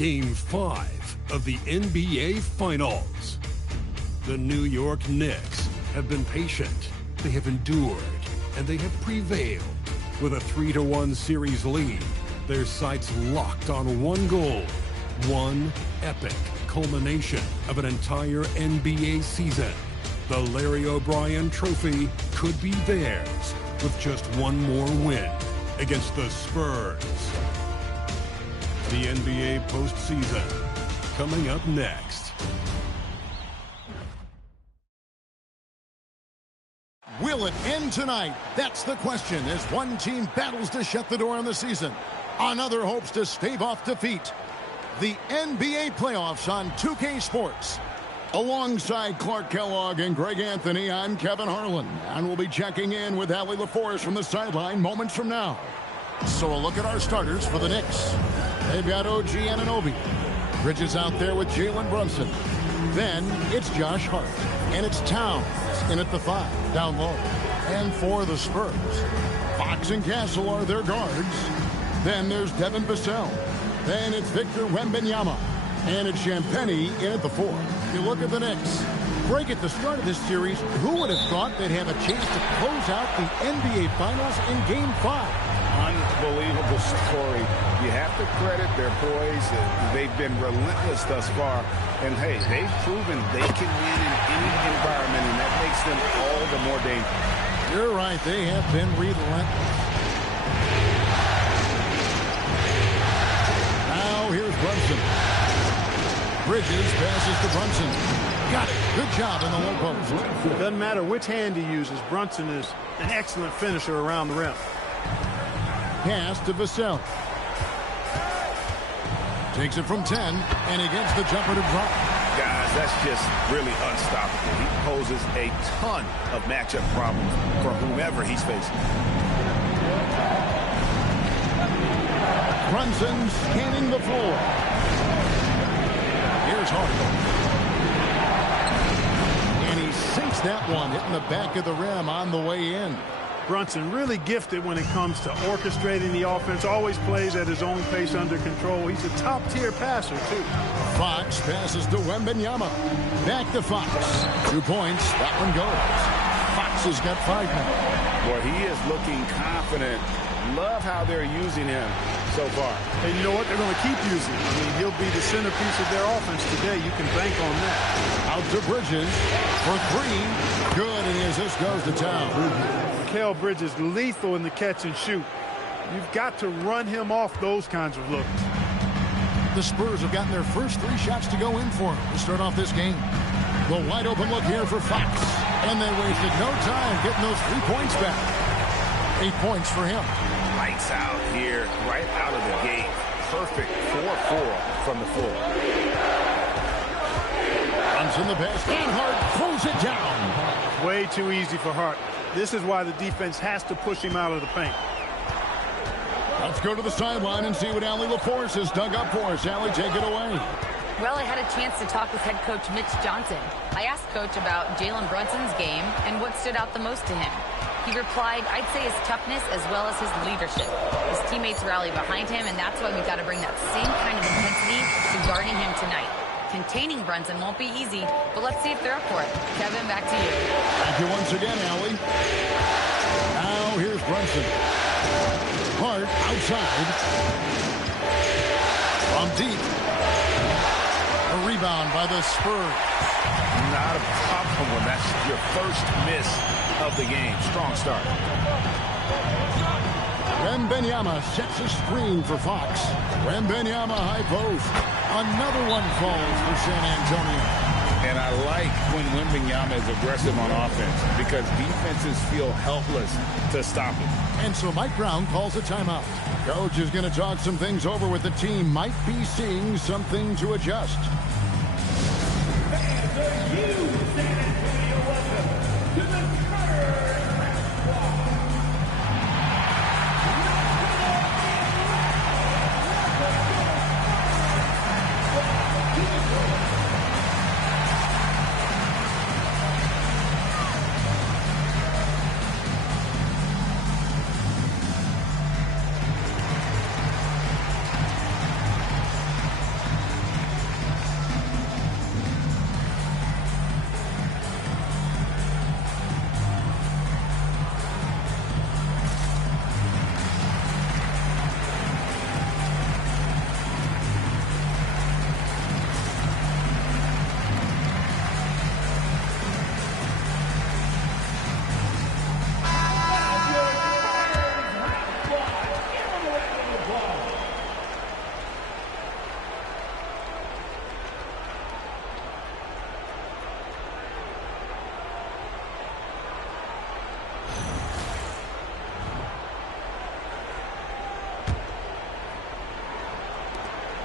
Game 5 of the NBA Finals. The New York Knicks have been patient, they have endured, and they have prevailed. With a 3-1 series lead, their sights locked on one goal, one epic culmination of an entire NBA season. The Larry O'Brien Trophy could be theirs with just one more win against the Spurs. The NBA postseason coming up next. Will it end tonight? That's the question as one team battles to shut the door on the season. Another hopes to stave off defeat. The NBA playoffs on 2K Sports. Alongside Clark Kellogg and Greg Anthony, I'm Kevin Harlan, and we'll be checking in with Allie LaForest from the sideline moments from now. So a look at our starters for the Knicks. They've got OG Anunoby. Bridges out there with Jalen Brunson. Then it's Josh Hart, and it's Towns in at the 5, down low. And for the Spurs, Fox and Castle are their guards. Then there's Devin Vassell. Then it's Victor Wembanyama. And it's Champagnie in at the 4. You look at the Knicks. Greg, at the start of this series, who would have thought they'd have a chance to close out the NBA Finals in Game 5? Unbelievable story. You have to credit their poise. They've been relentless thus far. And, hey, they've proven they can win in any environment, and that makes them all the more dangerous. You're right. They have been relentless. Now here's Brunson. Bridges passes to Brunson. Got it. Good job in the low post. Doesn't matter which hand he uses. Brunson is an excellent finisher around the rim. Pass to Vassell. Takes it from 10, and he gets the jumper to drop. Guys, that's just really unstoppable. He poses a ton of matchup problems for whomever he's facing. Brunson scanning the floor. Here's Hart. And he sinks that one, hitting the back of the rim on the way in. Brunson really gifted when it comes to orchestrating the offense. Always plays at his own pace, under control. He's a top-tier passer, too. Fox passes to Wembanyama. Back to Fox. 2 points. That one goes. Fox has got 5 now. Boy, he is looking confident. Love how they're using him so far. And you know what? They're going to keep using him. I mean, he'll be the centerpiece of their offense today. You can bank on that. Out to Bridges for 3. Good, and his assist goes to Town. Mikal Bridges lethal in the catch and shoot. You've got to run him off those kinds of looks. The Spurs have gotten their first 3 shots to go in for him to start off this game. The wide open look here for Fox. And they wasted no time getting those 3 points back. 8 points for him. Lights out here, right out of the gate. Perfect 4-4 from the floor. Runs in the pass, and Hart throws it down. Way too easy for Hart. This is why the defense has to push him out of the paint. Let's go to the sideline and see what Allie LaForest has dug up for us. Allie, take it away. Well, I had a chance to talk with head coach Mitch Johnson. I asked Coach about Jalen Brunson's game and what stood out the most to him. He replied, I'd say his toughness as well as his leadership. His teammates rally behind him, and that's why we've got to bring that same kind of intensity to guarding him tonight. Containing Brunson won't be easy, but let's see if they're up for it. Kevin, back to you. Thank you once again, Allie. Now here's Brunson. Hart outside. From deep. A rebound by the Spurs. Not a problem when that's your first miss of the game. Strong start. Wembanyama sets a screen for Fox. Wembanyama high post. Another one falls for San Antonio. And I like when Wembanyama is aggressive on offense because defenses feel helpless to stop him. And so Mike Brown calls a timeout. Coach is going to talk some things over with the team. Might be seeing something to adjust.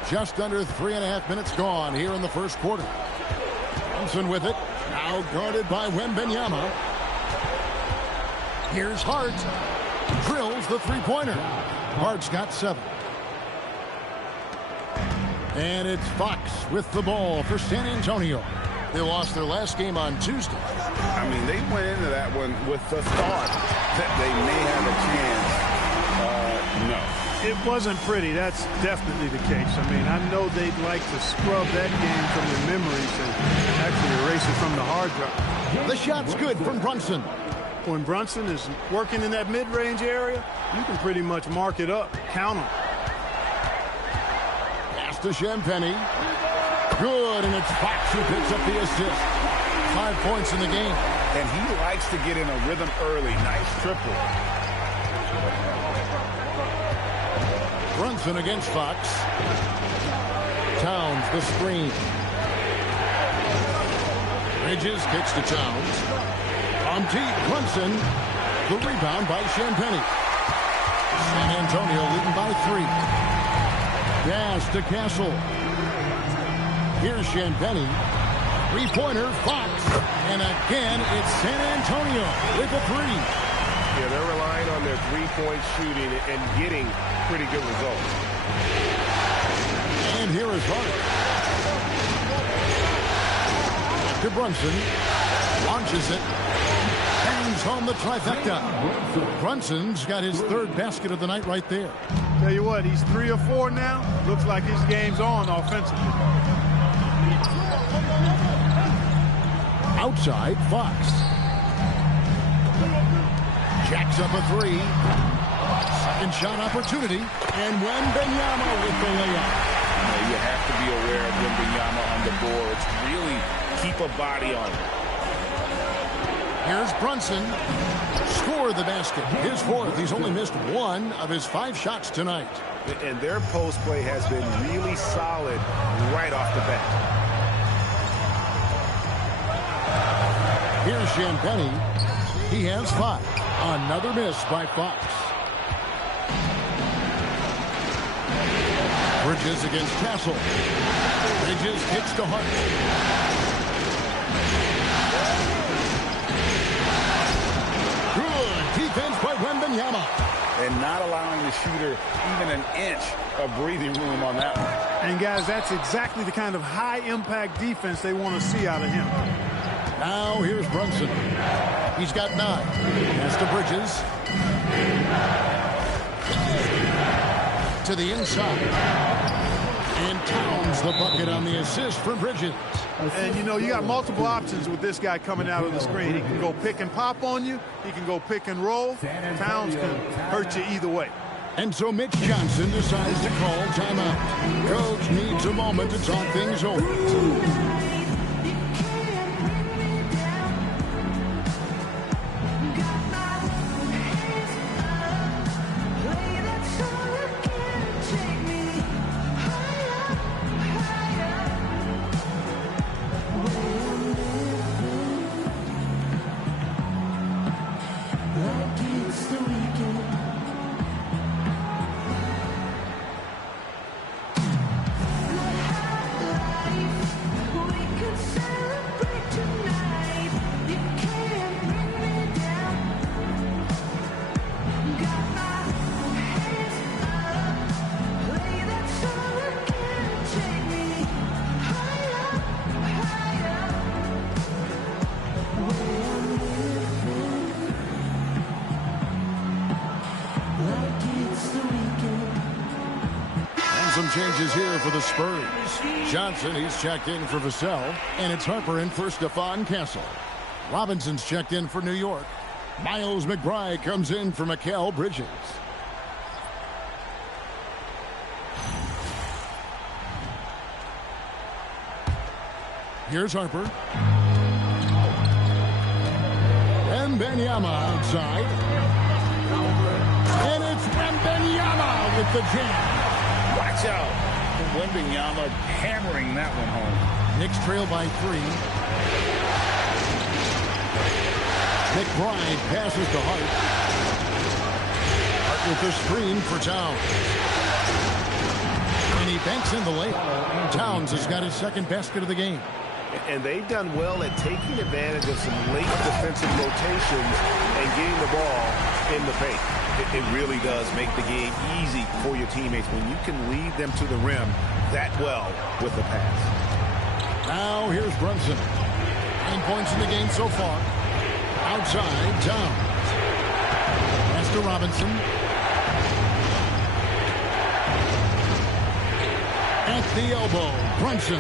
Just under 3.5 minutes gone here in the first quarter. Thompson with it. Now guarded by Wembanyama. Here's Hart. Drills the three-pointer. Hart's got 7. And it's Fox with the ball for San Antonio. They lost their last game on Tuesday. I mean, they went into that one with the thought that they may have a chance. No. It wasn't pretty. That's definitely the case. I mean, I know they'd like to scrub that game from their memories and actually erase it from the hard drive. The shot's good from Brunson. When Brunson is working in that mid-range area, you can pretty much mark it up, count him. Pass to Champagnie. Good, and it's Fox who picks up the assist. 5 points in the game. And he likes to get in a rhythm early. Nice triple. Brunson against Fox. Towns the screen. Bridges kicks to Towns. On deep, Brunson. The rebound by Champagnie. San Antonio leading by 3. Pass to Castle. Here's Champagnie. Three-pointer, Fox. And again, it's San Antonio with a 3. Yeah, they're relying on their three-point shooting and getting pretty good results. And here is Hart. To Brunson. Launches it. Hangs home the trifecta. Brunson's got his 3rd basket of the night right there. Tell you what, he's 3 or 4 now. Looks like his game's on offensively. Outside, Fox. Jacks up a 3. Second shot opportunity. And Wembanyama with the layup. You have to be aware of Wembanyama on the boards. Really keep a body on him. Here's Brunson. Score the basket. His 4th. He's only missed 1 of his 5 shots tonight. And their post play has been really solid right off the bat. Here's Champagnie. He has 5. Another miss by Fox. Bridges against Castle. Bridges kicks to Hart. Good defense by Wembanyama. And not allowing the shooter even an inch of breathing room on that one. And, guys, that's exactly the kind of high-impact defense they want to see out of him. Now here's Brunson. He's got 9. Pass to Bridges. To the inside. And Towns the bucket on the assist from Bridges. And, you know, you got multiple options with this guy coming out of the screen. He can go pick and pop on you. He can go pick and roll. Towns can hurt you either way. And so Mitch Johnson decides to call timeout. Coach needs a moment to talk things over. Some changes here for the Spurs. Johnson, he's checked in for Vassell. And it's Harper in for Stephon Castle. Robinson's checked in for New York. Miles McBride comes in for Mikal Bridges. Here's Harper. Wembanyama outside. And it's Wembanyama with the jam. Watch out. Wembanyama hammering that one home. Knicks trail by 3. McBride passes to Hart. Hart with the screen for Towns. And he he banks in the late. Towns has got his second basket of the game. And they've done well at taking advantage of some late defensive rotations and getting the ball in the paint. It really does make the game easy for your teammates when you can lead them to the rim that well with the pass. Now here's Brunson. 9 points in the game so far. Outside, Towns. Pass to Robinson. At the elbow, Brunson.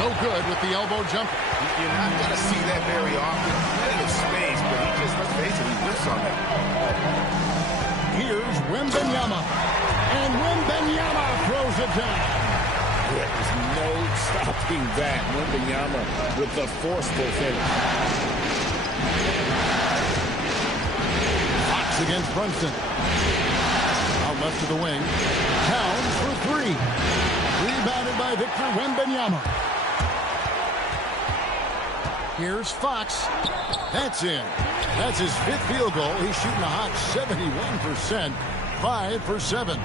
No good with the elbow jumper. You're not going to see that very often. Plenty of space, but he just, let's face it, he whiffs on that. Here's Wembanyama. And Wembanyama throws it down. There's no stopping that. Wembanyama with the forceful finish. Fox against Brunson. Out left to the wing. Towns for three. Rebounded by Victor Wembanyama. Here's Fox. That's in. That's his 5th field goal. He's shooting a hot 71%. 5 for 7.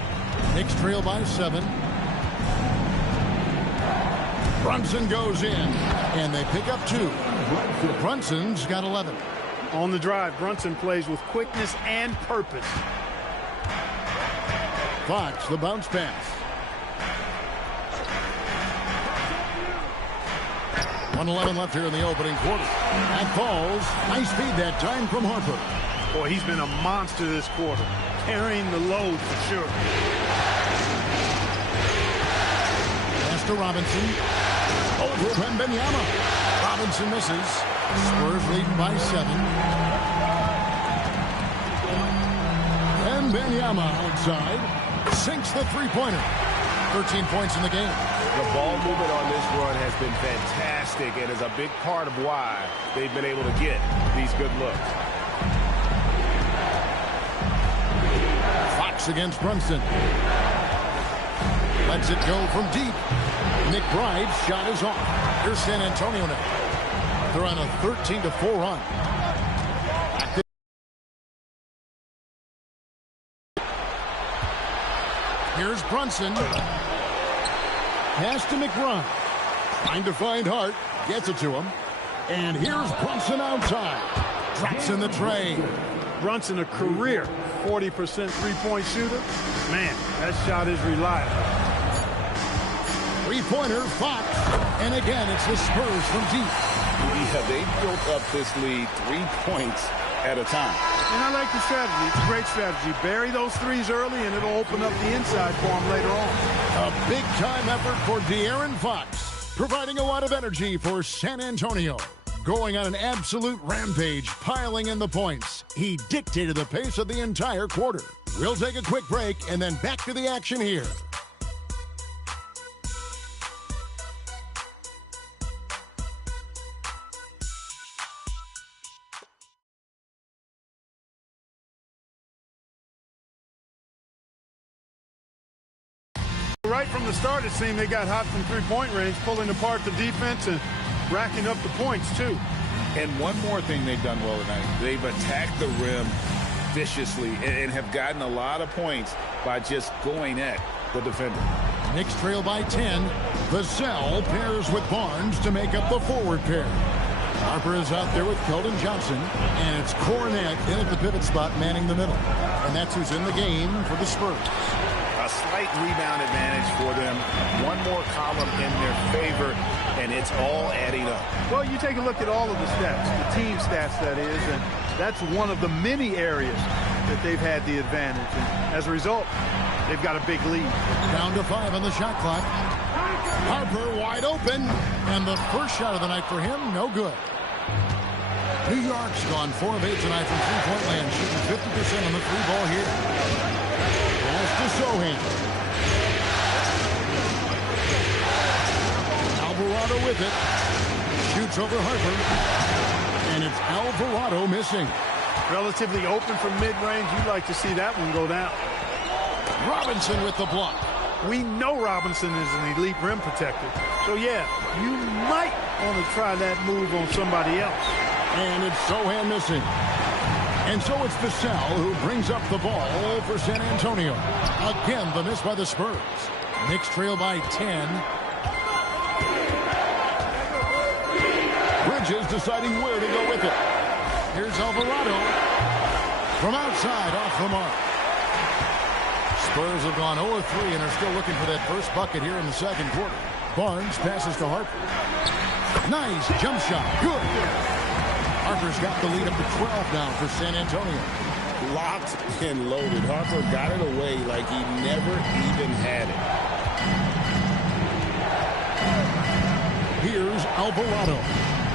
Knicks trail by 7. Brunson goes in. And they pick up 2. Brunson's got 11. On the drive, Brunson plays with quickness and purpose. Fox, the bounce pass. 1:11 left here in the opening quarter. That falls. Nice feed that time from Harper. Boy, he's been a monster this quarter. Carrying the load for sure. Pass to Robinson. Over Wembanyama. Robinson misses. Spurs leading by 7. Wembanyama outside. Sinks the three-pointer. 13 points in the game. The ball movement on this run has been fantastic and is a big part of why they've been able to get these good looks. Fox against Brunson. Lets it go from deep. Nick Bride's shot is off. Here's San Antonio now. They're on a 13-4 run. Here's Brunson. Pass to McBride. Trying to find Hart. Gets it to him. And here's Brunson outside. Drops in the tray. Brunson, a career 40% three-point shooter. Man, that shot is reliable. Three-pointer, Fox. And again, it's the Spurs from deep. Yeah, they built up this lead 3 points at a time. And I like the strategy. It's a great strategy. Bury those threes early, and it'll open up the inside for him later on. A big-time effort for De'Aaron Fox, providing a lot of energy for San Antonio. Going on an absolute rampage, piling in the points. He dictated the pace of the entire quarter. We'll take a quick break and then back to the action here. Right from the start, it seemed they got hot from three-point range, pulling apart the defense and racking up the points, too. And one more thing they've done well tonight. They've attacked the rim viciously and have gotten a lot of points by just going at the defender. Knicks trail by 10. Vassell pairs with Barnes to make up the forward pair. Harper is out there with Keldon Johnson, and it's Cornet in at the pivot spot manning the middle. And that's who's in the game for the Spurs. A slight rebound advantage for them. One more column in their favor, and it's all adding up. Well, you take a look at all of the stats, the team stats, that is, and that's one of the many areas that they've had the advantage. And as a result, they've got a big lead. Down to 5 on the shot clock. Harper wide open, and the first shot of the night for him, no good. New York's gone 4 of 8 tonight from three-point land, shooting 50% on the three ball here. Pass to Sohan. Alvarado with it. Shoots over Harper. And it's Alvarado missing. Relatively open from mid-range. You'd like to see that one go down. Robinson with the block. We know Robinson is an elite rim protector. So, yeah, you might want to try that move on somebody else. And it's Sohan missing. And so it's Vassell who brings up the ball for San Antonio. Again, the miss by the Spurs. Knicks trail by 10. Bridges deciding where to go with it. Here's Alvarado. From outside, off the mark. Spurs have gone 0-3 and are still looking for that first bucket here in the second quarter. Barnes passes to Harper. Nice jump shot. Good. Harper's got the lead up to 12 now for San Antonio. Locked and loaded. Harper got it away like he never even had it. Here's Alvarado.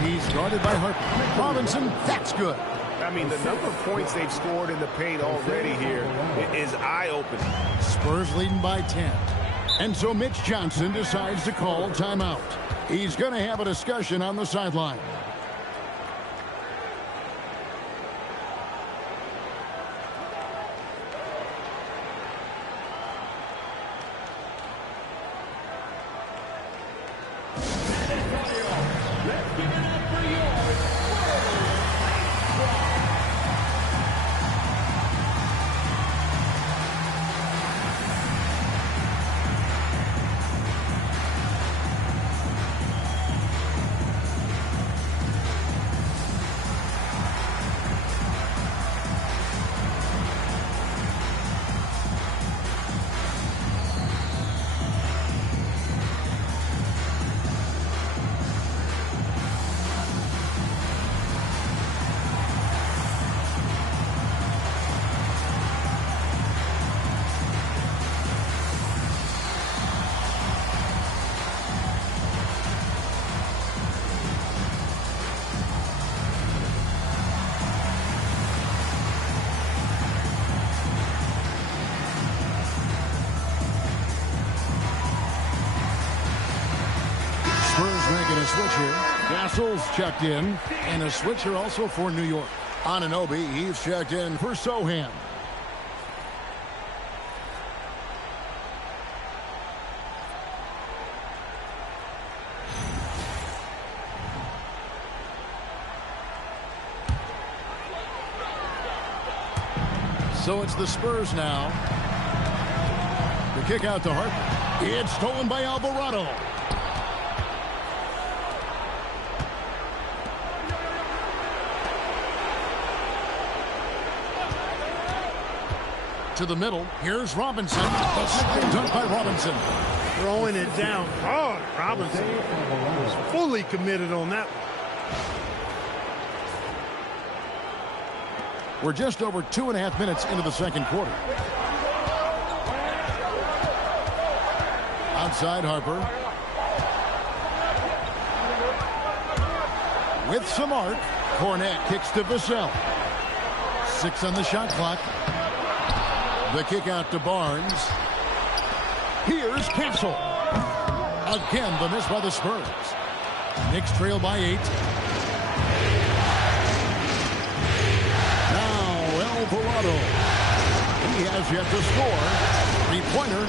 He's guarded by Harper. Robinson, that's good. I mean, the number of points they've scored in the paint already here is eye-opening. Spurs leading by 10. And so Mitch Johnson decides to call timeout. He's going to have a discussion on the sideline. Making a switch here. Gassol's checked in. And a switch here also for New York. Anunoby, he's checked in for Sohan. So it's the Spurs now. The kick out to Harper. It's stolen by Alvarado. To the middle. Here's Robinson. The second dunk by Robinson. Throwing it down hard. Robinson was fully committed on that one. We're just over 2.5 minutes into the second quarter. Outside Harper. With some arc. Cornet kicks to Vassell. 6 on the shot clock. The kick out to Barnes. Here's Castle. Again, the miss by the Spurs. Knicks trail by 8. Now Alvarado. He has yet to score. 3-pointer.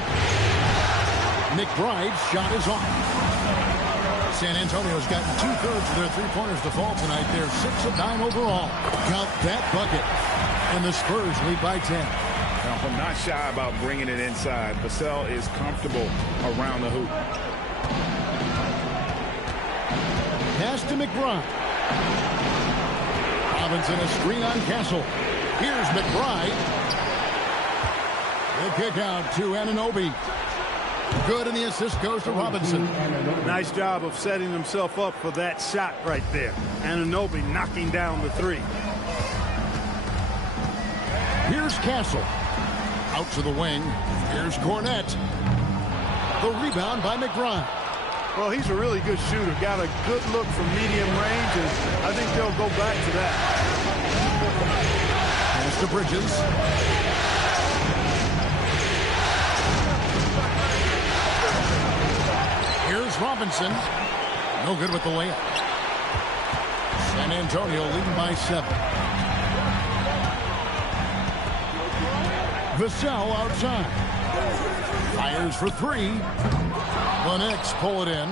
McBride's shot is off. San Antonio's gotten 2/3 of their 3-pointers to fall tonight. They're 6 of 9 overall. Count that bucket. And the Spurs lead by 10. I'm not shy about bringing it inside. Vassell is comfortable around the hoop. Pass to McBride. Robinson a screen on Castle. Here's McBride. The kick out to Anunoby. Good, and the assist goes to Robinson. Nice job of setting himself up for that shot right there. Anunoby knocking down the 3. Here's Castle. Out to the wing. Here's Cornet. The rebound by McBride. Well, he's a really good shooter. Got a good look from medium range, and I think they'll go back to that. Pass to Bridges. Here's Robinson. No good with the layup. San Antonio leading by 7. Vassell outside. Fires for 3. The Knicks pull it in.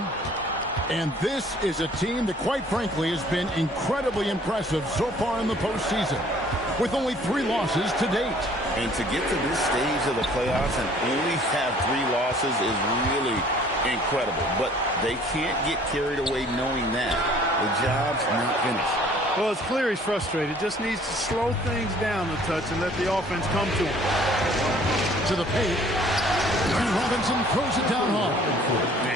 And this is a team that, quite frankly, has been incredibly impressive so far in the postseason, with only 3 losses to date. And to get to this stage of the playoffs and only have 3 losses is really incredible. But they can't get carried away knowing that the job's not finished. Well, it's clear he's frustrated. Just needs to slow things down a touch and let the offense come to him. To the paint. And Robinson throws it down hard.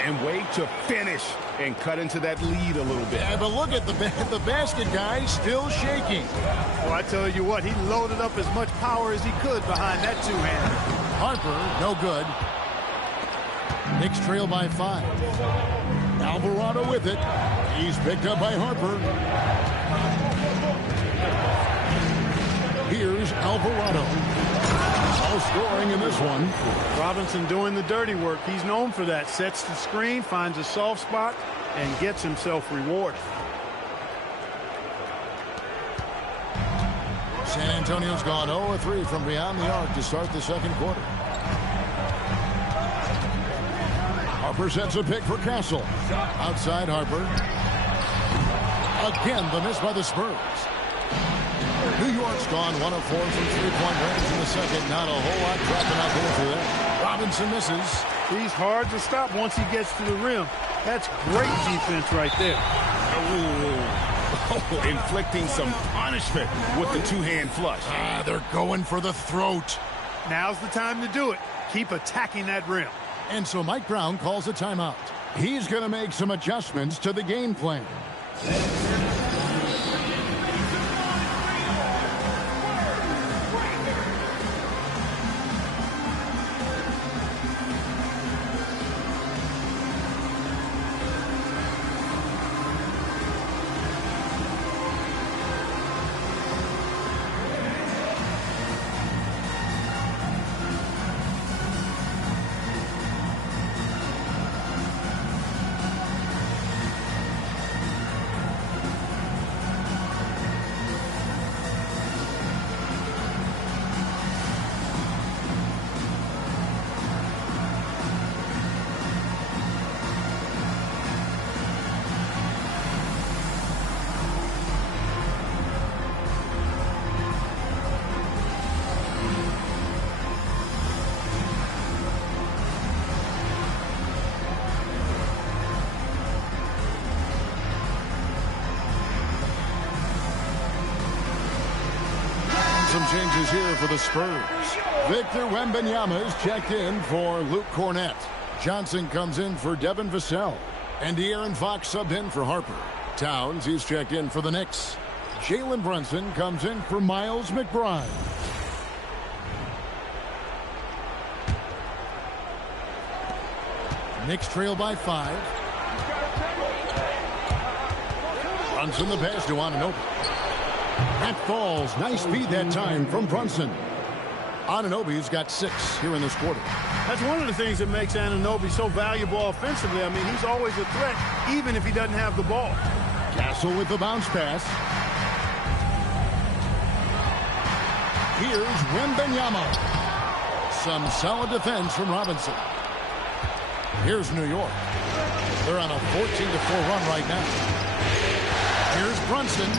And wait to finish and cut into that lead a little bit. Yeah, but look at the basket, guys, still shaking. Well, I tell you what, he loaded up as much power as he could behind that two-hander. Harper, no good. Knicks trail by 5. Alvarado with it. He's picked up by Harper. Here's Alvarado. All scoring in this one. Robinson doing the dirty work. He's known for that. Sets the screen, finds a soft spot, and gets himself rewarded. San Antonio's gone 0-3 from beyond the arc to start the second quarter. Harper sets a pick for Castle. Outside Harper. Again, the miss by the Spurs. New York's gone 1 of 4 from three-point range in the second. Not a whole lot dropping out there for them. Robinson misses. He's hard to stop once he gets to the rim. That's great defense right there. Oh, inflicting some punishment with the two-hand flush. They're going for the throat. Now's the time to do it. Keep attacking that rim. And so Mike Brown calls a timeout. He's going to make some adjustments to the game plan. Some changes here for the Spurs. Victor Wembanyama is checked in for Luke Cornett. Johnson comes in for Devin Vassell. And De'Aaron Fox subbed in for Harper. Towns, he's checked in for the Knicks. Jalen Brunson comes in for Miles McBride. Knicks trail by 5. Brunson the pass to Anunoby. That falls. Nice feed that time from Brunson. Anunoby's got 6 here in this quarter. That's one of the things that makes Anunoby so valuable offensively. I mean, he's always a threat, even if he doesn't have the ball. Castle with the bounce pass. Here's Wembanyama. Some solid defense from Robinson. Here's New York. They're on a 14-4 run right now. Here's Brunson.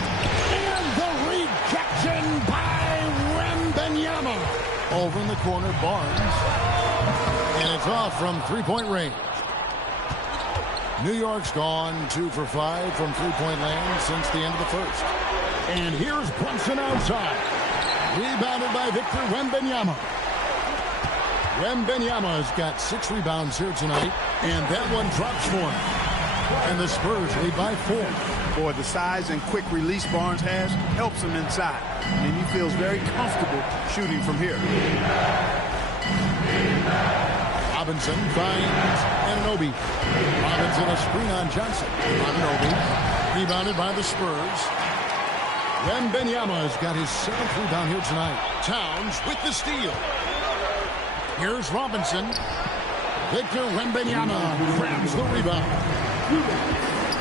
Rejection by Wembanyama. Over in the corner, Barnes. And it's off from three-point range. New York's gone 2 for 5 from three-point land since the end of the first. And here's Brunson outside. Rebounded by Victor Wembanyama. Wembanyama's got 6 rebounds here tonight. And that one drops for him. And the Spurs lead by 4. Boy, the size and quick release Barnes has helps him inside. I mean, he feels very comfortable shooting from here. Robinson finds Anunoby. Robinson a screen on Johnson. Anunoby rebounded by the Spurs. Wembanyama's got his 7th rebound here tonight. Towns with the steal. Here's Robinson. Victor Wembanyama grabs the rebound.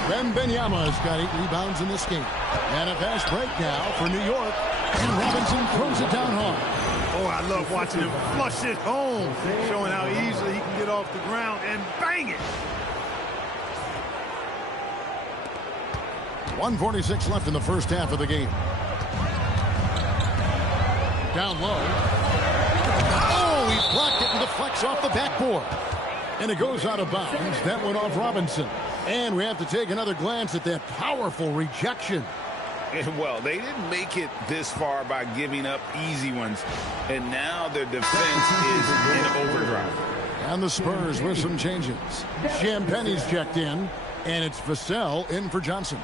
Wembanyama's got 8 rebounds in this game. And a fast break now for New York. And Robinson throws it down hard. Oh, I love watching him flush it home. Showing how easily he can get off the ground and bang it. 1:46 left in the first half of the game. Down low. Oh, he blocked it and deflects off the backboard. And it goes out of bounds. That went off Robinson. And we have to take another glance at that powerful rejection. Well, they didn't make it this far by giving up easy ones. And now their defense is in overdrive. And the Spurs with some changes. Champagne's checked in. And it's Vassell in for Johnson.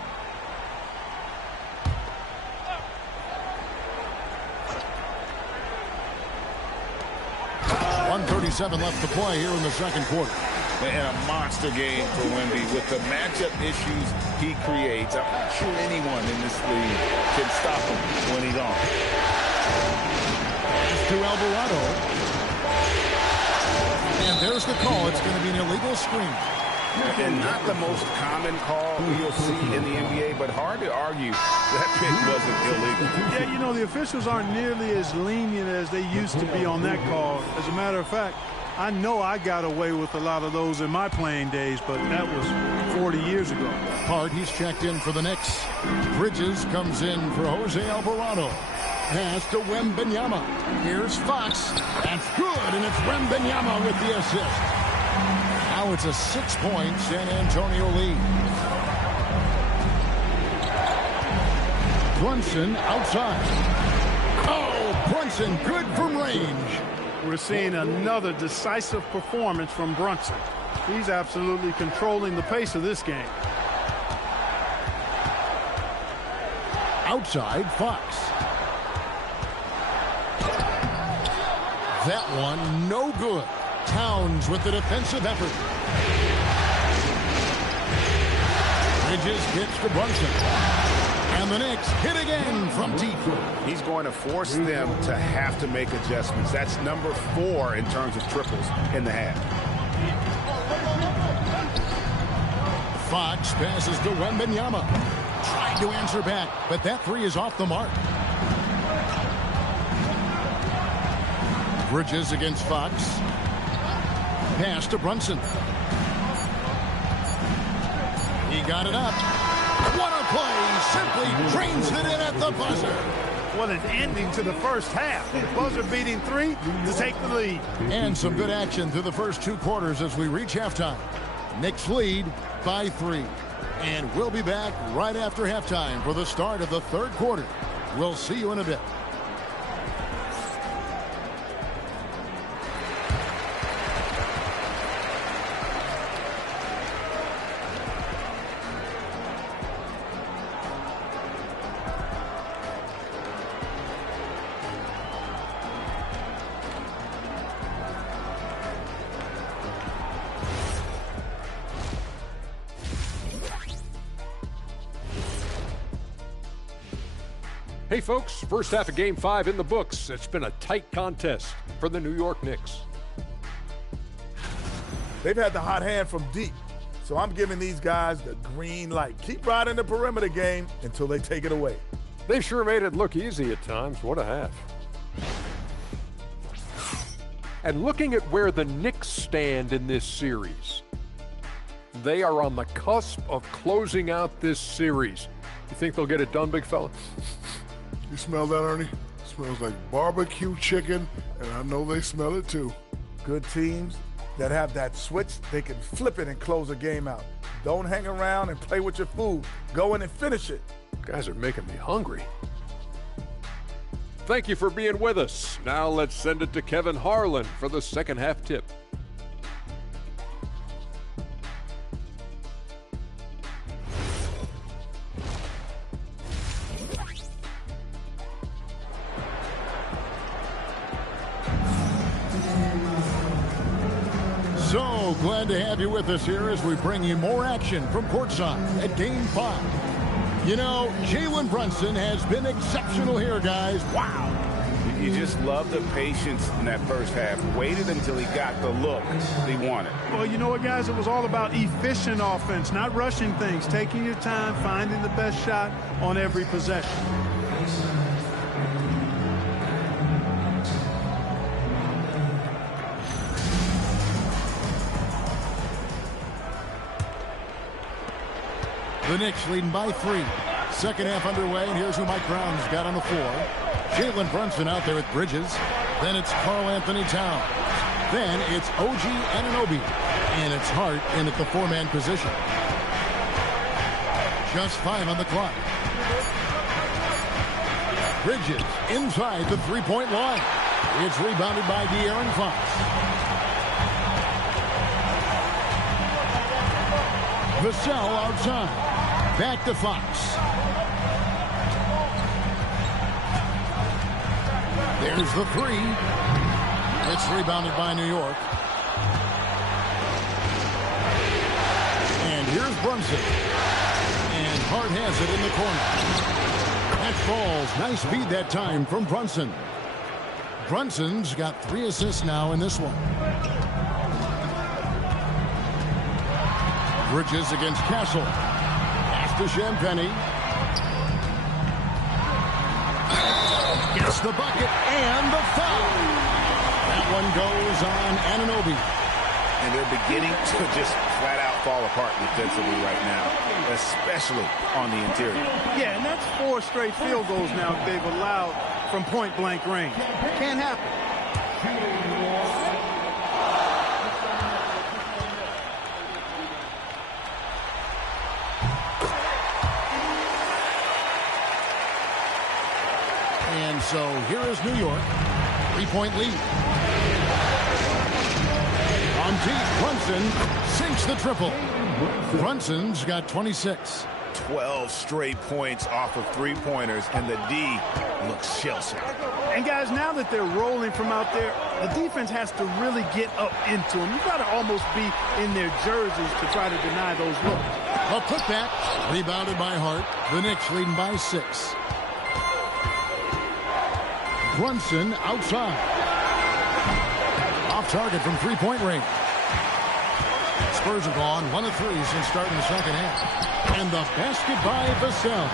.137 left to play here in the second quarter. And a monster game for Wemby with the matchup issues he creates. I'm not sure anyone in this league can stop him when he's on. Pass to Alvarado. And there's the call. It's going to be an illegal screen. And not the most common call you'll see in the NBA, but hard to argue that pick wasn't illegal. Yeah, you know, the officials aren't nearly as lenient as they used to be on that call. As a matter of fact, I know I got away with a lot of those in my playing days, but that was 40 years ago. Hart, he's checked in for the Knicks. Bridges comes in for Jose Alvarado. Pass to Wembanyama. Here's Fox. That's good, and it's Wembanyama with the assist. Now it's a 6-point San Antonio lead. Brunson outside. Oh, Brunson good from range. We're seeing another decisive performance from Brunson. He's absolutely controlling the pace of this game. Outside, Fox. That one, no good. Towns with the defensive effort. Bridges hits to Brunson. And the Knicks hit again from deep. He's going to force them to have to make adjustments. That's number 4 in terms of triples in the half. Fox passes to Wembanyama. Trying to answer back, but that three is off the mark. Bridges against Fox. Pass to Brunson. He got it up. What a play! Simply drains it in at the buzzer. What an ending to the first half. A buzzer-beating three to take the lead. And some good action through the first 2 quarters as we reach halftime. Knicks lead by 3. And we'll be back right after halftime for the start of the third quarter. We'll see you in a bit. Hey folks, first half of Game 5 in the books. It's been a tight contest for the New York Knicks. They've had the hot hand from deep, so I'm giving these guys the green light. Keep riding the perimeter game until they take it away. They sure made it look easy at times. What a half. And looking at where the Knicks stand in this series, they are on the cusp of closing out this series. You think they'll get it done, big fella? You smell that, Ernie? It smells like barbecue chicken, and I know they smell it too. Good teams that have that switch, they can flip it and close a game out. Don't hang around and play with your food. Go in and finish it. Guys are making me hungry. Thank you for being with us. Now let's send it to Kevin Harlan for the second half tip. So glad to have you with us here as we bring you more action from courtside at Game 5. You know, Jalen Brunson has been exceptional here, guys. Wow. You just love the patience in that first half. Waited until he got the look he wanted. Well, you know what, guys? It was all about efficient offense, not rushing things, taking your time, finding the best shot on every possession. The Knicks leading by 3. Second half underway, and here's who Mike Brown's got on the floor. Jalen Brunson out there at Bridges. Then it's Karl Anthony Towns. Then it's OG Anunoby. And it's Hart in at the 4-man position. Just 5 on the clock. Bridges inside the 3-point line. It's rebounded by De'Aaron Fox. Vassell outside. Back to Fox. There's the 3. It's rebounded by New York. And here's Brunson. And Hart has it in the corner. That falls. Nice feed that time from Brunson. Brunson's got 3 assists now in this one. Bridges against Castle. Pass to Champagnie. Gets the bucket and the foul. That one goes on Anunoby. And they're beginning to just flat out fall apart defensively right now, especially on the interior. Yeah, and that's 4 straight field goals now they've allowed from point-blank range. Can't happen. And so here is New York. 3-point lead. On deep, Brunson sinks the triple. Brunson's got 26. 12 straight points off of 3-pointers, and the D looks shell-shocked. And guys, now that they're rolling from out there, the defense has to really get up into them. You've got to almost be in their jerseys to try to deny those looks. A putback, rebounded by Hart. The Knicks leading by 6. Brunson outside. Off target from 3-point range. Spurs have gone 1 of 3 since starting the second half. And the basket by Vassell.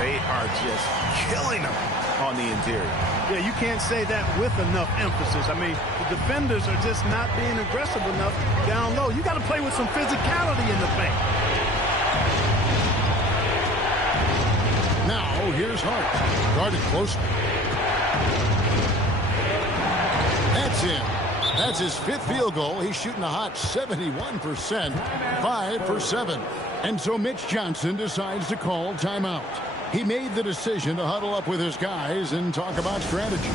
They are just killing them on the interior. Yeah, you can't say that with enough emphasis. I mean, the defenders are just not being aggressive enough down low. You got to play with some physicality in the paint. Now, here's Hart. Guarded closely. That's it. That's his 5th field goal. He's shooting a hot 71%, 5 for 7. And so Mitch Johnson decides to call timeout. He made the decision to huddle up with his guys and talk about strategy.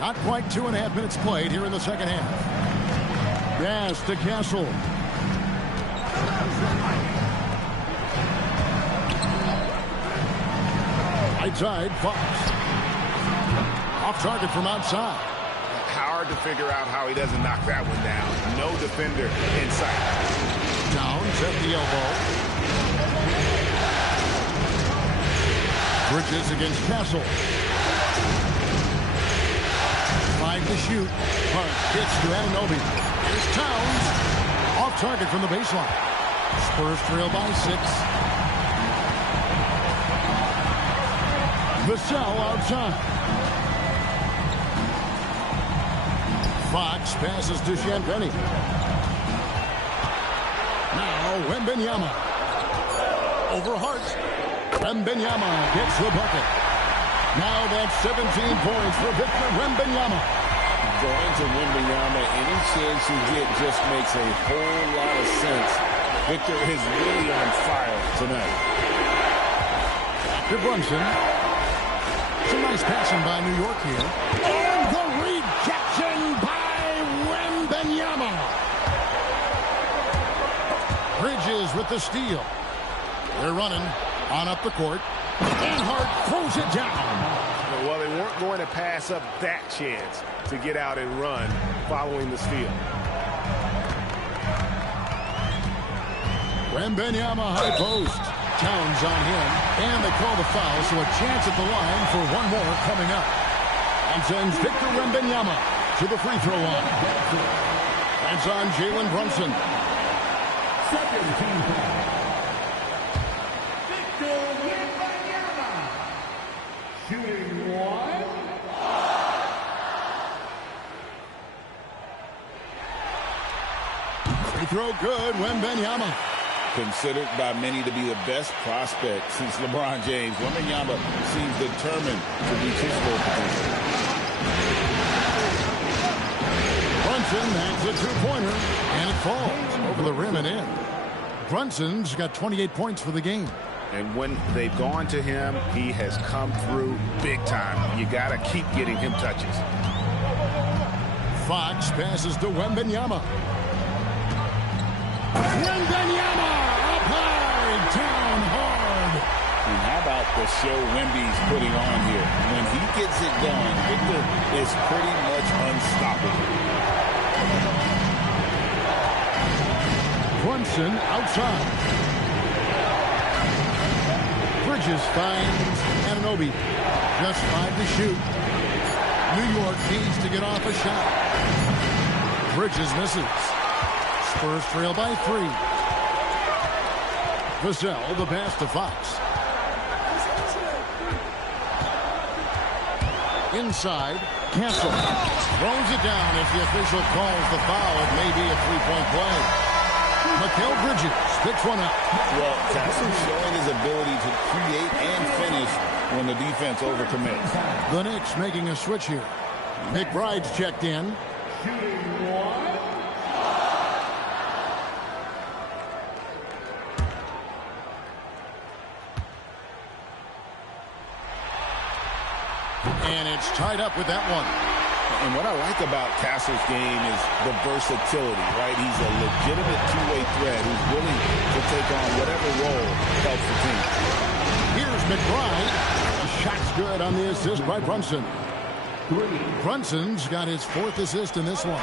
Not quite 2.5 minutes played here in the second half. Pass to Castle. Right side, Fox. Off target from outside. Hard to figure out how he doesn't knock that one down. No defender in sight. Downs at the elbow. Bridges against Castle. 5 to shoot. Hart gets to Anunoby. Here's Towns. Off target from the baseline. Spurs trail by 6. Vassell outside. Fox passes to Champagnie. Now Wembanyama. over Hart. Wembanyama gets the bucket. Now that's 17 points for Victor Wembanyama. Going to Wembanyama, any chance you get just makes a whole lot of sense. Victor is really on fire tonight. To Brunson. Some nice passing by New York here. And the rejection by Wembanyama. Bridges with the steal. They're running on up the court. And Hart throws it down. Well, they weren't going to pass up that chance to get out and run following the steal. Wembanyama high post. Towns on him. And they call the foul, so a chance at the line for one more coming up. And sends Victor Wembanyama to the free throw line. That's on Jalen Brunson. Second team foul. Victor Wembanyama. Shooting one. Free throw good, Wembanyama. Considered by many to be the best prospect since LeBron James, Wembanyama seems determined to reach his full potential. Brunson has a two-pointer, and it falls over the rim and in. Brunson's got 28 points for the game. And when they've gone to him, he has come through big time. You got to keep getting him touches. Fox passes to Wembanyama. Wembanyama applied down hard. And how about the show Wemby's putting on here? When he gets it going, Victor is pretty much unstoppable. Brunson outside. Bridges finds Anunoby. Just 5 to shoot. New York needs to get off a shot. Bridges misses. Spurs trail by 3. Vassell, the pass to Fox. Inside, Castle throws it down as the official calls the foul. It may be a three-point play. Mikal Bridges picks one up. Well, Castle's showing his ability to create and finish when the defense overcommits. The Knicks making a switch here. McBride's checked in. Shooting one. And it's tied up with that one. And what I like about Castle's game is the versatility, right? He's a legitimate two-way threat who's willing to take on whatever role helps the team. Here's McBride. The shot's good on the assist by Brunson. Brunson's got his 4th assist in this one.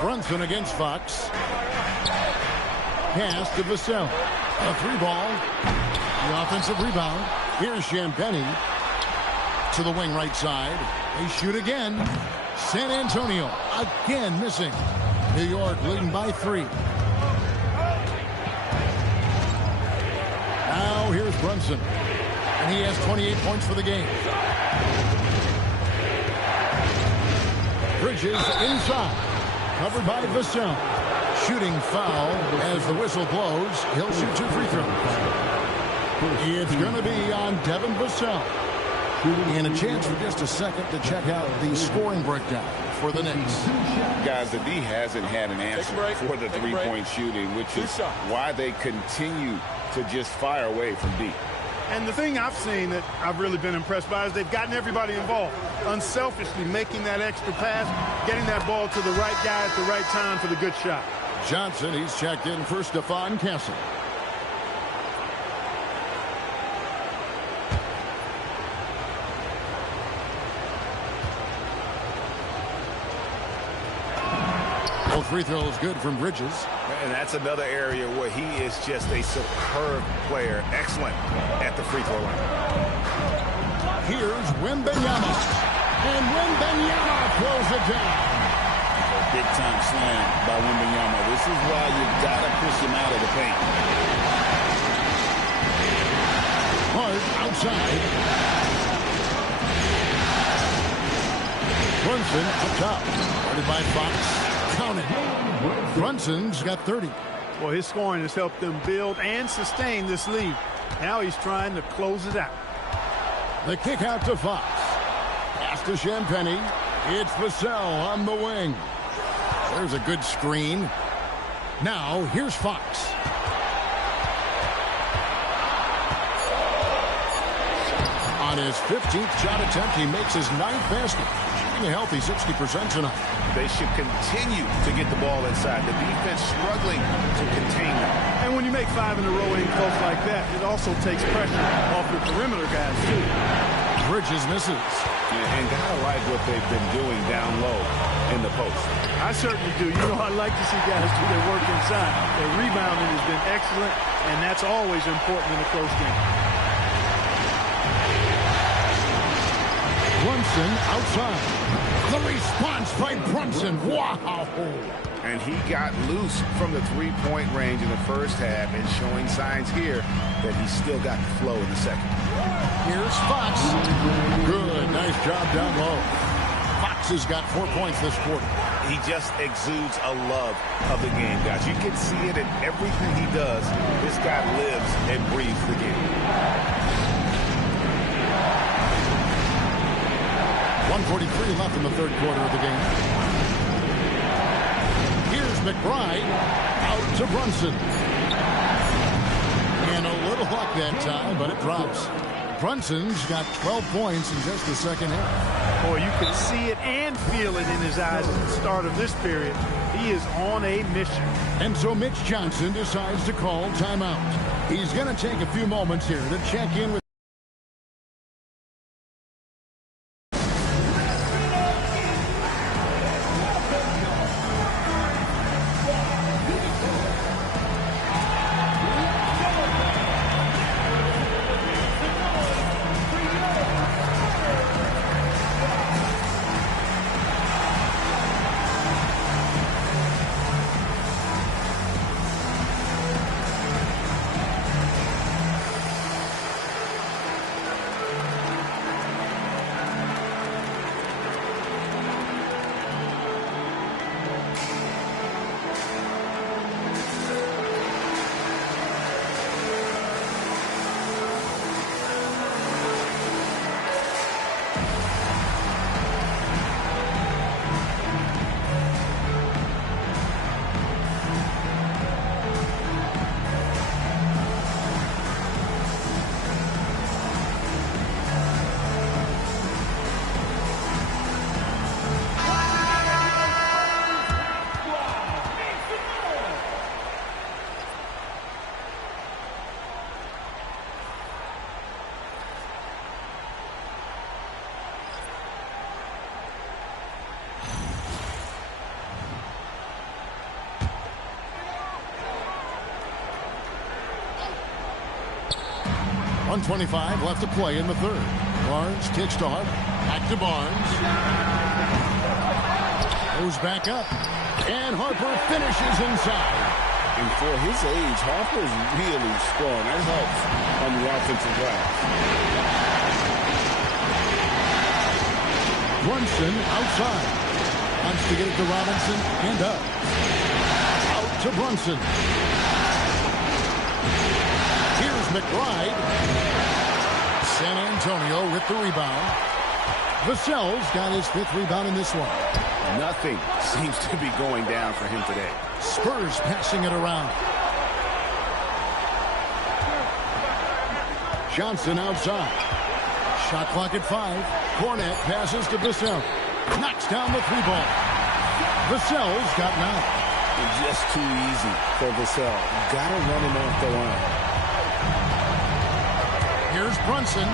Brunson against Fox. Pass to Vassell. A 3-ball. The offensive rebound. Here's Champagnie to the wing right side. They shoot again. San Antonio again missing. New York leading by 3. Now here's Brunson. And he has 28 points for the game. Bridges inside. Covered by Vassell. Shooting foul as the whistle blows. He'll shoot 2 free throws. It's going to be on Devin Vassell. And a chance for just a second to check out the scoring breakdown for the Knicks. Guys, the D hasn't had an answer for the three-point shooting, which is why they continue to just fire away from deep. And the thing I've seen that I've really been impressed by is they've gotten everybody involved, unselfishly making that extra pass, getting that ball to the right guy at the right time for the good shot. Johnson, he's checked in for Stephon Castle. Both free throws good from Bridges. And that's another area where he is just a superb player. Excellent at the free throw line. Here's Wembanyama. And Wembanyama throws it down. A big-time slam by Wembanyama. This is why you got to push him out of the paint. Hart outside. Brunson up top. Guarded by Fox. Counted. Brunson's got 30. Well, his scoring has helped them build and sustain this lead. Now he's trying to close it out. The kick out to Fox. Pass to Champagny. It's Vassell on the wing. There's a good screen. Now, here's Fox. On his 15th shot attempt, he makes his 9th basket. Shooting a healthy 60% tonight. They should continue to get the ball inside. The defense struggling to contain them. And when you make 5 in a row in close like that, it also takes pressure off the perimeter guys, too. Bridges misses. And gotta like what they've been doing down low in the post. I certainly do. You know, I like to see guys do their work inside. Their rebounding has been excellent, and that's always important in a close game. Brunson outside. The response by Brunson. Wow. And he got loose from the three-point range in the first half and showing signs here that he's still got the flow in the second. Here's Fox. Good. Nice job down low. Fox has got 4 points this quarter. He just exudes a love of the game, guys. You can see it in everything he does. This guy lives and breathes the game. 1:43 left in the third quarter of the game. Here's McBride out to Brunson. And a little luck that time, but it drops. Brunson's got 12 points in just the second half. Boy, you can see it and feel it in his eyes at the start of this period. He is on a mission. And so Mitch Johnson decides to call timeout. He's going to take a few moments here to check in with 1:25 left to play in the third. Barnes kicks to Harper. Back to Barnes. Goes back up. And Harper finishes inside. And for his age, Harper is really strong. That helps on the offensive glass. Brunson outside. Wants to get it to Robinson and up. Out to Brunson. Here's McBride. San Antonio with the rebound. Vassell's got his 5th rebound in this one. Nothing seems to be going down for him today. Spurs passing it around. Johnson outside. Shot clock at 5. Cornette passes to Vassell. Knocks down the 3-ball. Vassell's got 9. Just too easy for Vassell. Gotta run him off the line. Here's Brunson.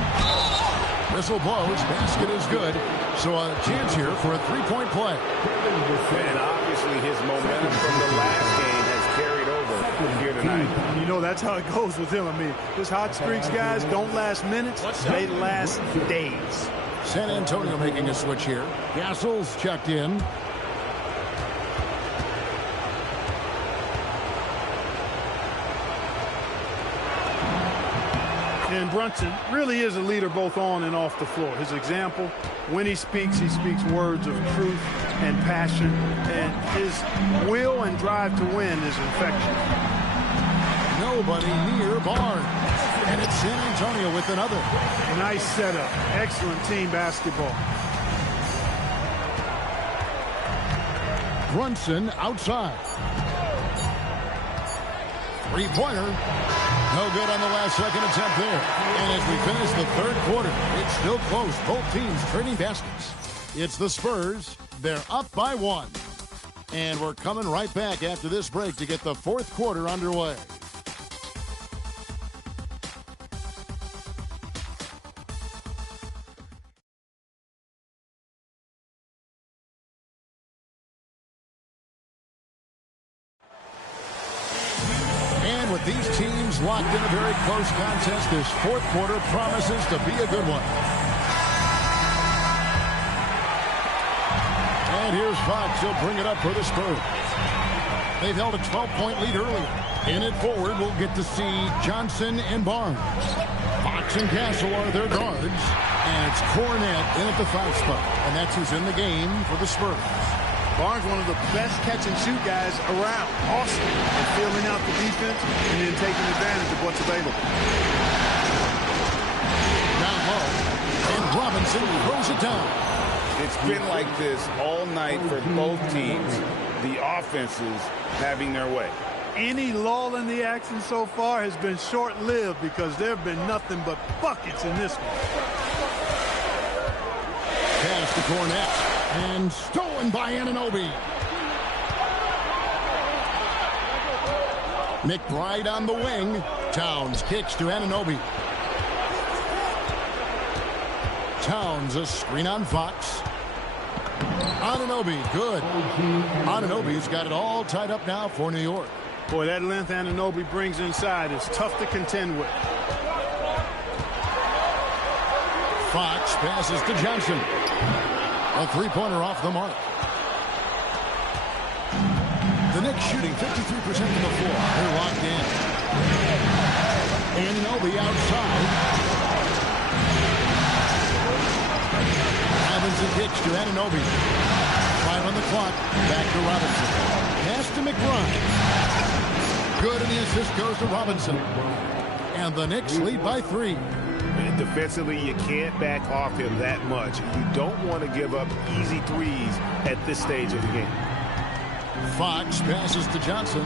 Whistle blows. Basket is good. So a chance here for a 3-point play. And obviously his momentum from the last game has carried over here tonight. You know, that's how it goes with him. I mean, his hot streaks, guys, don't last minutes. They last days. San Antonio making a switch here. Castle's checked in. And Brunson really is a leader both on and off the floor. His example, when he speaks words of truth and passion. And his will and drive to win is infectious. nobody near Barnes. And it's San Antonio with another. Nice setup. Excellent team basketball. Brunson outside. Three-pointer. No good on the last second attempt there. And as we finish the third quarter, it's still close. Both teams trading baskets. It's the Spurs. They're up by 1. And we're coming right back after this break to get the fourth quarter underway. And with these teams locked in a very close contest, this fourth quarter promises to be a good one. And here's Fox. He'll bring it up for the Spurs. They've held a 12-point lead earlier. In it forward, we'll get to see Johnson and Barnes. Fox and Castle are their guards. And it's Cornette in at the 5 spot. And that's who's in the game for the Spurs. Barnes, one of the best catch-and-shoot guys around. Awesome at filling out the defense and then taking advantage of what's available. Down low. And Robinson throws it down. It's been like this all night for both teams. The offenses having their way. Any lull in the action so far has been short-lived because there have been nothing but buckets in this one. Pass to Cornette. And stolen by Anunoby. McBride on the wing. Towns kicks to Anunoby. Towns a screen on Fox. Anunoby, good. Anunoby's got it all tied up now for New York. Boy, that length Anunoby brings inside is tough to contend with. Fox passes to Johnson. A three-pointer off the mark. The Knicks shooting 53% from the floor. They're locked in. Anunoby outside. Robinson kicks to Anunoby. 5 on the clock. Back to Robinson. Pass to McBride. Good, and the assist goes to Robinson. And the Knicks lead by 3. And defensively, you can't back off him that much. You don't want to give up easy threes at this stage of the game. Fox passes to Johnson.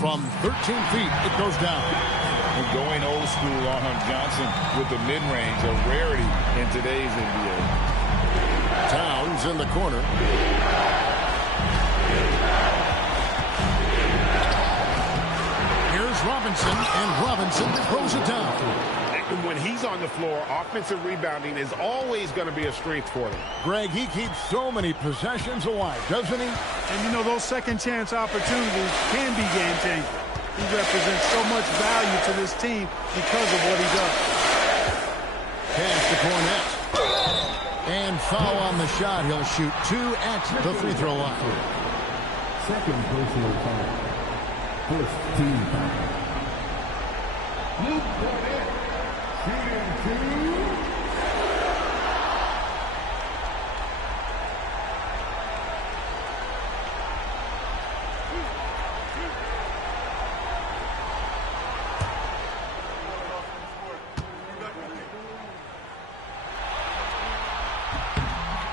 From 13 feet, it goes down. And going old school on him, Johnson with the mid-range, a rarity in today's NBA. Towns in the corner. Here's Robinson, and Robinson throws it down. And when he's on the floor, offensive rebounding is always going to be a strength for them. Greg, he keeps so many possessions alive, doesn't he? And you know, those second chance opportunities can be game changers. He represents so much value to this team because of what he does. Pass to Cornette. And foul on the shot. He'll shoot 2 at the free throw line. Second personal foul. First team foul. Luke Cornette, shooting 2.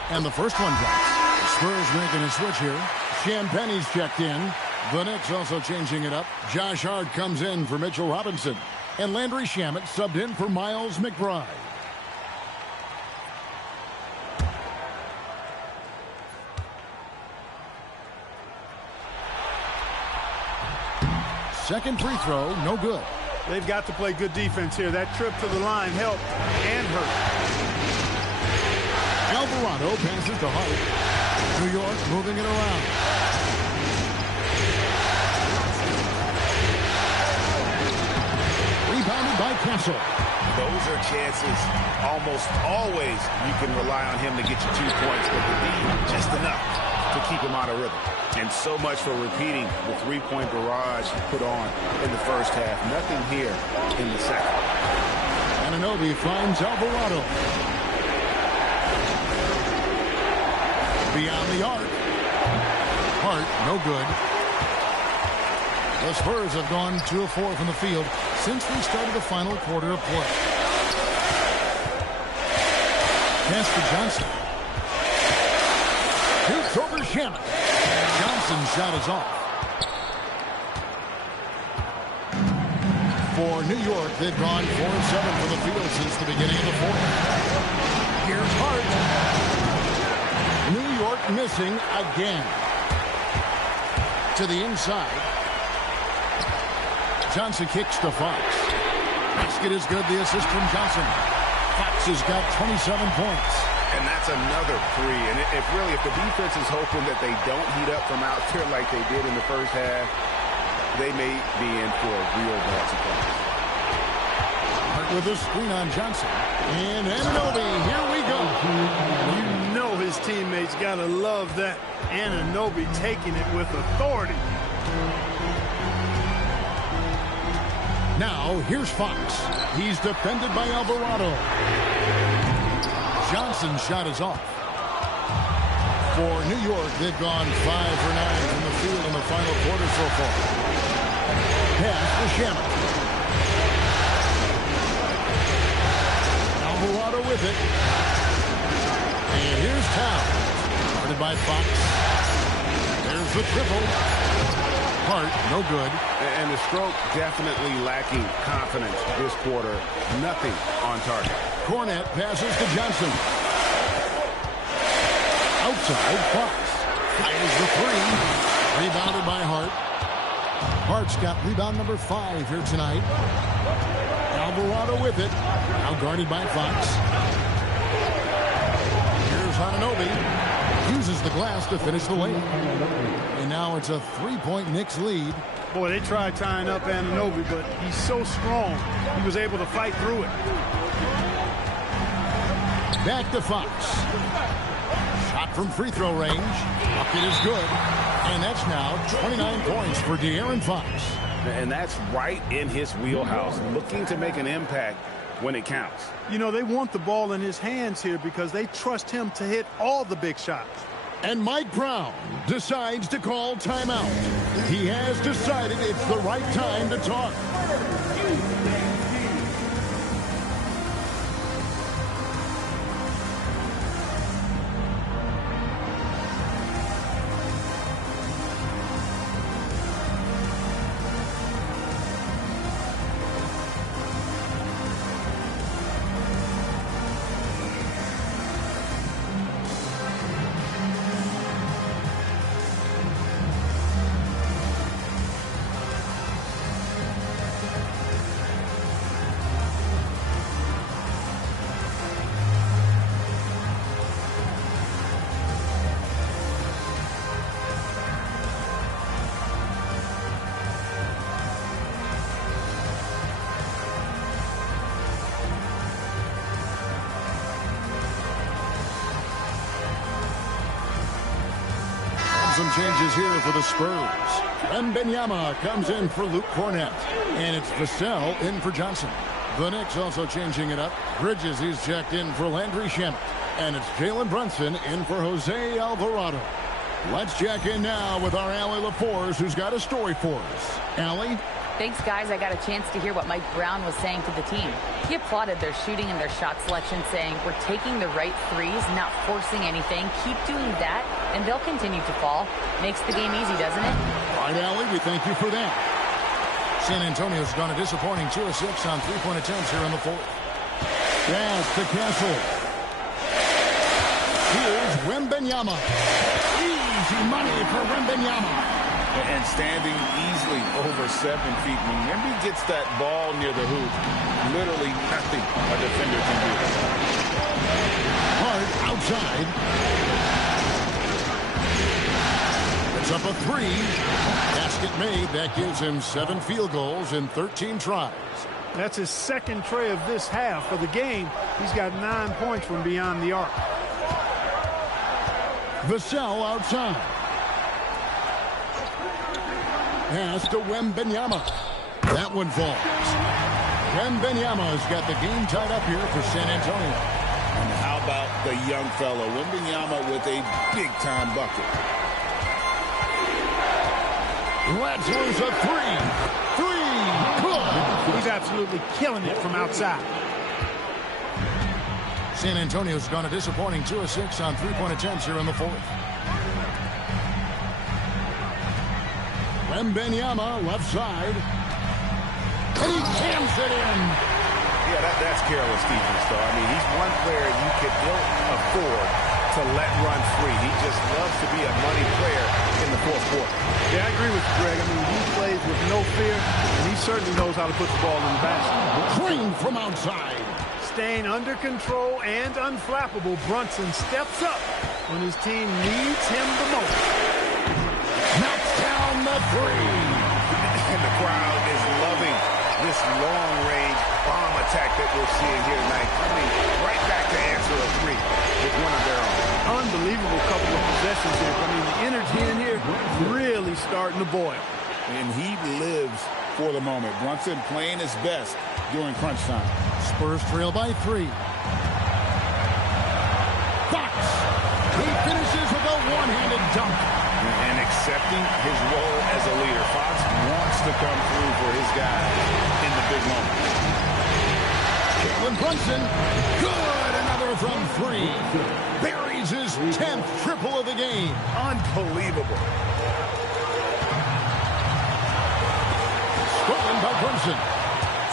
And the first one drops. Spurs making a switch here. Champagne's checked in. The Knicks also changing it up. Josh Hart comes in for Mitchell Robinson. And Landry Shamet subbed in for Miles McBride. Second free throw, no good. They've got to play good defense here. That trip to the line helped and hurt. Alvarado passes to Hart. New York moving it around. Rebounded by Castle. Those are chances almost always you can rely on him to get you 2 points, but the lead just enough to keep him out of rhythm. And so much for repeating the three-point barrage he put on in the first half. Nothing here in the second. Anunoby finds Alvarado. Beyond the arc. Hart, no good. The Spurs have gone 2 of 4 from the field since they started the final quarter of play. Pass to Johnson. Shoots over Shamet. Johnson's shot is off. For New York, they've gone 4 of 7 from the field since the beginning of the fourth. Here's Hart. New York missing again. To the inside. Johnson kicks to Fox. Basket is good. The assist from Johnson. Fox has got 27 points. And that's another three. And if the defense is hoping that they don't heat up from out there like they did in the first half, they may be in for a real bad surprise. With a screen on Johnson. And Anunoby, here we go. You know his teammates got to love that. Anunoby taking it with authority. Now, here's Fox. He's defended by Alvarado. Johnson's shot is off. For New York, they've gone 5 for 9 from the field in the final quarter so far. Pass to Shamet. Alvarado with it. And here's Towns. Started by Fox. There's the triple. Hart, no good. And the stroke definitely lacking confidence this quarter. Nothing on target. Cornette passes to Johnson. Outside, Fox. Fires the three. Rebounded by Hart. Hart's got rebound number 5 here tonight. Alvarado with it. Now guarded by Fox. Here's Anunoby. Uses the glass to finish the layup. And now it's a 3-point Knicks lead. Boy, they tried tying up Anunoby, but he's so strong. He was able to fight through it. Back to Fox. Shot from free throw range. Bucket is good. And that's now 29 points for De'Aaron Fox. And that's right in his wheelhouse, looking to make an impact when it counts. You know, they want the ball in his hands here because they trust him to hit all the big shots. And Mike Brown decides to call timeout. He has decided it's the right time to talk. Some changes here for the Spurs. Wembanyama comes in for Luke Cornette. And it's Vassell in for Johnson. The Knicks also changing it up. Bridges, he's checked in for Landry Shamet. And it's Jalen Brunson in for Jose Alvarado. Let's check in now with our Allie LaForce, who's got a story for us. Allie? Thanks, guys. I got a chance to hear what Mike Brown was saying to the team. He applauded their shooting and their shot selection, saying, "We're taking the right threes, not forcing anything. Keep doing that, and they'll continue to fall." Makes the game easy, doesn't it? All right, Allie, we thank you for that. San Antonio's gone a disappointing 2 of 6 on 3-point attempts here in the fourth. Pass to Castle. Here's Wembanyama. Easy money for Wembanyama. And standing easily over 7 feet. When Wemby gets that ball near the hoop, literally nothing a defender can do. Hart outside. It's up a 3. Basket made. That gives him 7 field goals in 13 tries. That's his second tray of this half. For the game, he's got 9 points from beyond the arc. Vassell outside. Pass to Wembanyama. That one falls. Wembanyama's got the game tied up here for San Antonio. And how about the young fellow, Wembanyama, with a big-time bucket. Lets loose a three. Good. He's absolutely killing it from outside. San Antonio's gone a disappointing 2 of 6 on three-point attempts here in the fourth. Wembanyama, left side. And he jams it in. Yeah, that's careless defense, though. I mean, he's one player you could ill afford to let run free. He just loves to be a money player in the fourth quarter. Yeah, I agree with you, Greg. I mean, he plays with no fear, and he certainly knows how to put the ball in the basket. Green from outside. Staying under control and unflappable, Brunson steps up when his team needs him the most. Knocks down the three. And the crowd is loving this long-range bomb attack that we're seeing here tonight, coming right back to answer a three with one of their own. Unbelievable couple of possessions here. I mean, the energy in here really starting to boil. And he lives for the moment. Brunson playing his best during crunch time. Spurs trail by 3. Fox. He finishes with a one-handed dunk. And accepting his role as a leader. Fox wants to come through for his guys in the big moment. Jalen Brunson. Good. Another from 3. Buries his 10th triple of the game. Unbelievable. Stolen by Brunson.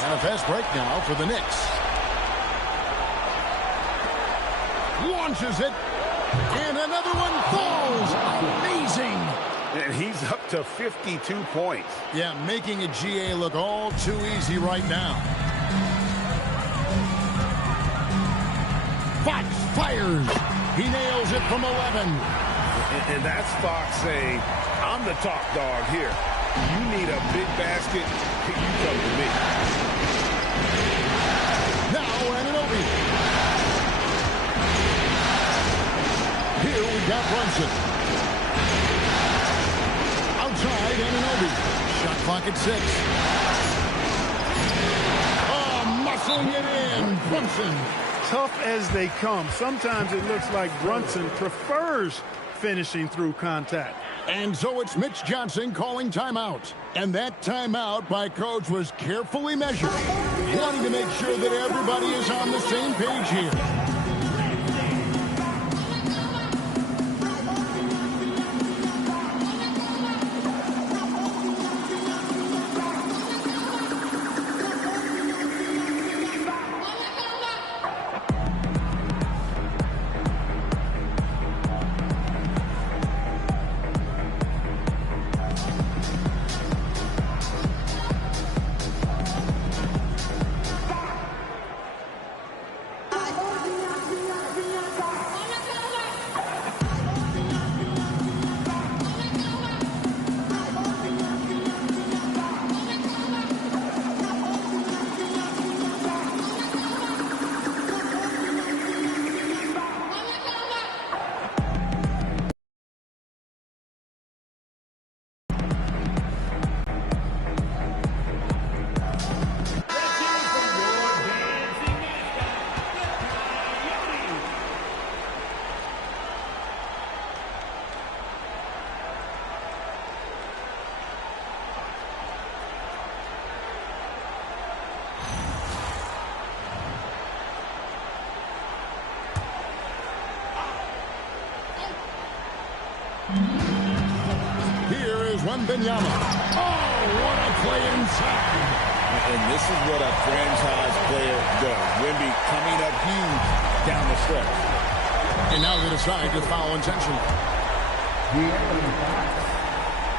And a fast break now for the Knicks. Launches it. And another one falls. Amazing. And he's up to 52 points. Yeah, making a GA look all too easy right now. Fox fires. He nails it from 11. And that's Fox saying, I'm the top dog here. You need a big basket, you come to me. Now Anunoby. Here we got Brunson. Outside Anunoby. Shot clock at 6. Oh, muscling it in. Brunson. Tough as they come. Sometimes it looks like Brunson prefers finishing through contact. And so it's Mitch Johnson calling timeout. And that timeout by Coach was carefully measured, wanting to make sure that everybody is on the same page here. Here is Wembanyama. Oh, what a play inside. And this is what a franchise player does. Wemby coming up huge down the stretch. And now they decide to foul intentionally.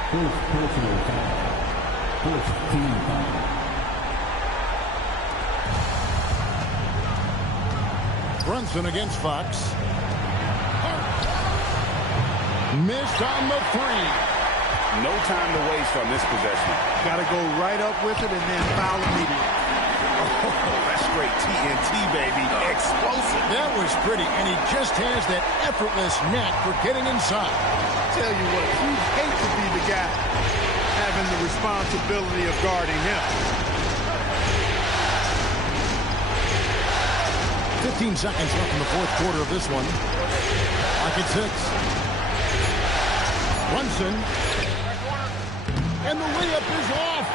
First personal foul. First team foul. Brunson against Fox. Missed on the 3. No time to waste on this possession. Got to go right up with it and then foul immediately. Oh, that's straight TNT, baby. Explosive. That was pretty, and he just has that effortless knack for getting inside. Tell you what, you hate to be the guy having the responsibility of guarding him. 15 seconds left in the fourth quarter of this one. Clock at 6. Brunson. and the layup is off.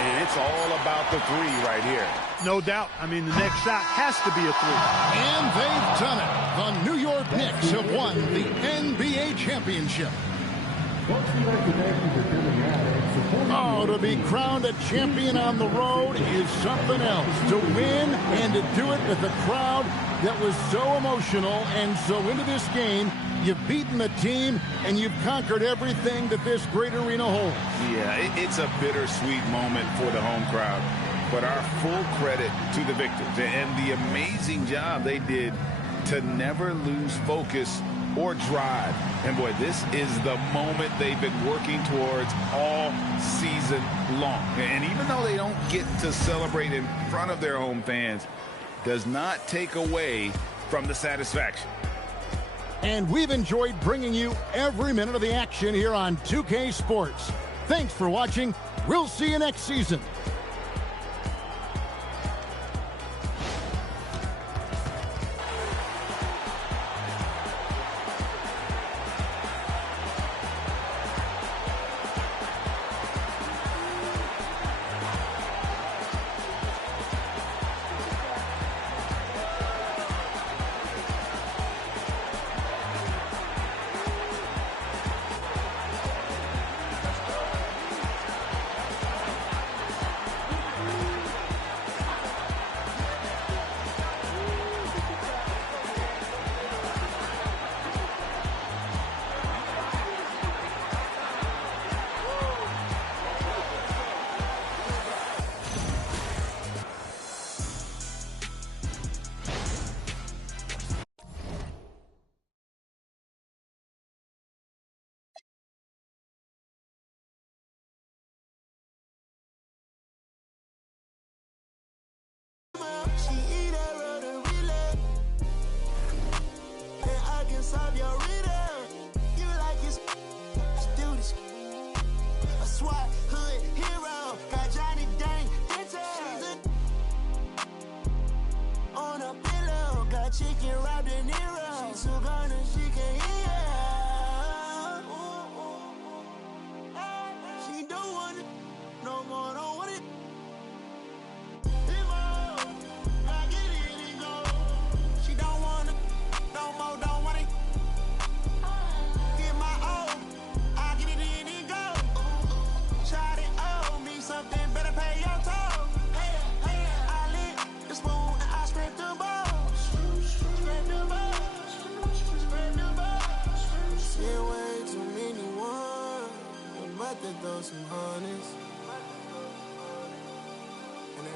And it's all about the three right here. No doubt. I mean, the next shot has to be a three. And they've done it. The New York Knicks have won the NBA championship. Oh, to be crowned a champion on the road is something else. To win and to do it with a crowd that was so emotional and so into this game, you've beaten the team and you've conquered everything that this great arena holds. Yeah, it's a bittersweet moment for the home crowd. But our full credit to the victors and the amazing job they did to never lose focus or drive. And boy, this is the moment they've been working towards all season long. And even though they don't get to celebrate in front of their home fans, does not take away from the satisfaction. And we've enjoyed bringing you every minute of the action here on 2K Sports. Thanks for watching. We'll see you next season. Chicken wrapped in Nero. She's so gone and she can hear. She don't want it no more, don't want it. I get it and go. She don't want it no more, don't want it. Get my own, I get it in and go. Try to owe me something, better pay your toll. I lick the spoon and I scrape the bowl. Seen way too many ones, I'm about to throw some honest. And